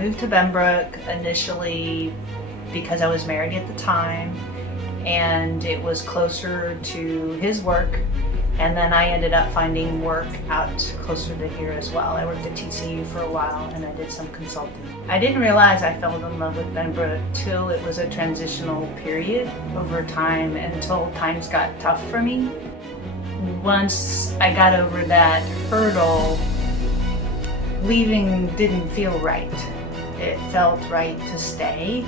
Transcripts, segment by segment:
moved to Benbrook initially because I was married at the time, and it was closer to his work. And then I ended up finding work out closer to here as well. I worked at TCU for a while and I did some consulting. I didn't realize I fell in love with Benbrook till it was a transitional period over time, until times got tough for me. Once I got over that hurdle, leaving didn't feel right. It felt right to stay.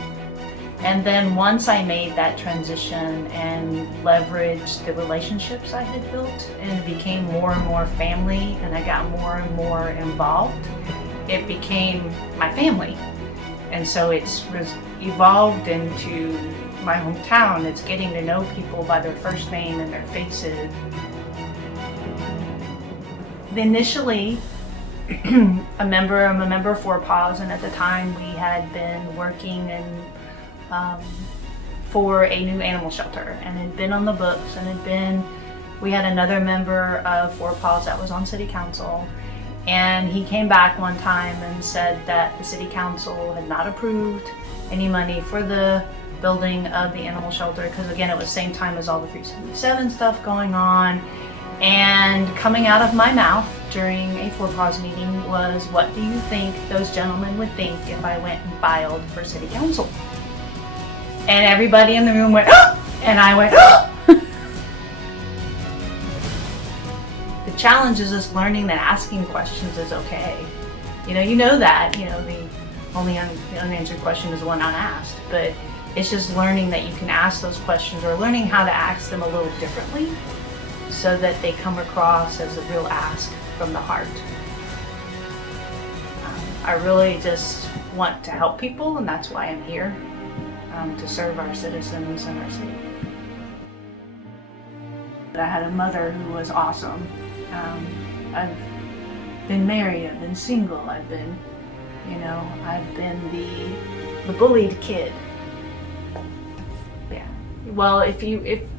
And then once I made that transition and leveraged the relationships I had built, and it became more and more family, and I got more and more involved, it became my family. And so it's evolved into my hometown. It's getting to know people by their first name and their faces. Initially, I'm a member of Four Paws, and at the time we had been working for a new animal shelter, and had been on the books, and we had another member of Four Paws that was on city council, and he came back one time and said that the city council had not approved any money for the building of the animal shelter, because again, it was the same time as all the 377 stuff going on. And coming out of my mouth during a Four Paws meeting was, what do you think those gentlemen would think if I went and filed for city council? And everybody in the room went, oh! And I went, oh! The challenge is just learning that asking questions is okay. You know that, the only unanswered question is the one unasked, but it's just learning that you can ask those questions, or learning how to ask them a little differently so that they come across as a real ask from the heart. I really just want to help people, and that's why I'm here. To serve our citizens and our city. I had a mother who was awesome. I've been married, I've been single, I've been the bullied kid. Yeah. Well, if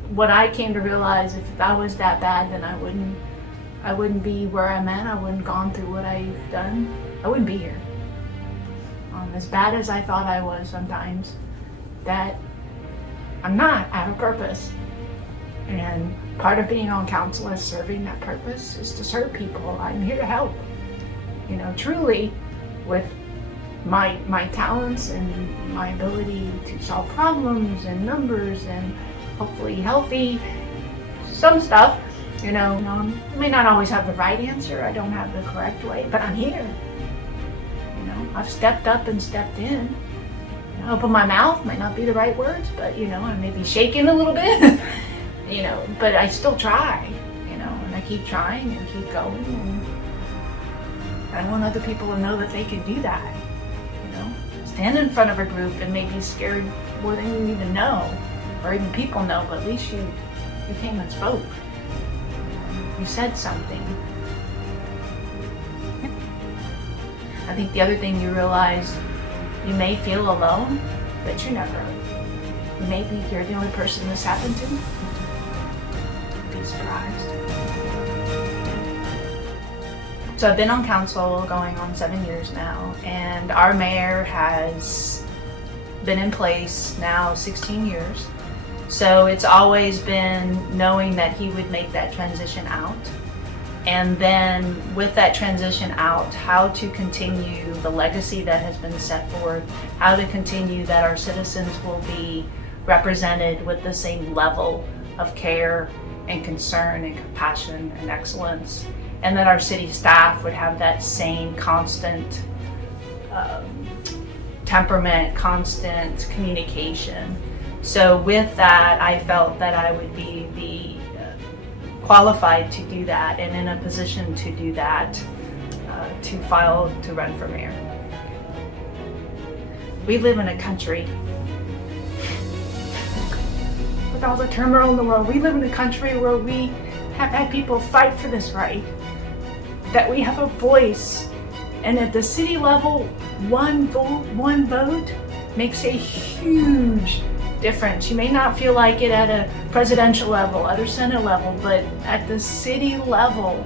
what I came to realize, if that was that bad, then I wouldn't be where I'm at. I wouldn't gone through what I've done. I wouldn't be here. As bad as I thought I was sometimes, that I'm not. I have a purpose, and part of being on council is serving that purpose, is to serve people. I'm here to help, truly, with my talents and my ability to solve problems and numbers and hopefully healthy some stuff. I may not always have the right answer. I don't have the correct way, but I'm here. I've stepped up and stepped in. Open my mouth might not be the right words, but I may be shaking a little bit, but I still try, and I keep trying and keep going, and I want other people to know that they can do that, stand in front of a group and maybe scared more than you even know, or even people know, but at least you came and spoke, you said something. I think the other thing you realize, you may feel alone, but you're never. Maybe you're the only person this happened to. Be surprised. So I've been on council going on 7 years now, and our mayor has been in place now 16 years. So it's always been knowing that he would make that transition out. And then with that transition out, how to continue the legacy that has been set forward, how to continue that our citizens will be represented with the same level of care and concern and compassion and excellence, and that our city staff would have that same constant temperament, constant communication. So with that, I felt that I would be qualified to do that, and in a position to do that, to run for mayor. We live in a country with all the turmoil in the world. We live in a country where we have had people fight for this right, that we have a voice, and at the city level, one vote makes a huge difference. You may not feel like it at a presidential level, at a Senate level, but at the city level,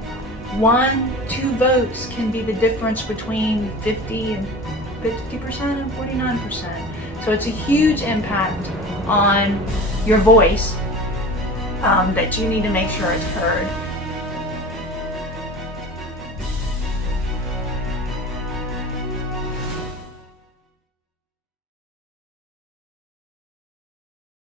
1-2 votes can be the difference between 50 50% and 49%. So it's a huge impact on your voice that you need to make sure it's heard.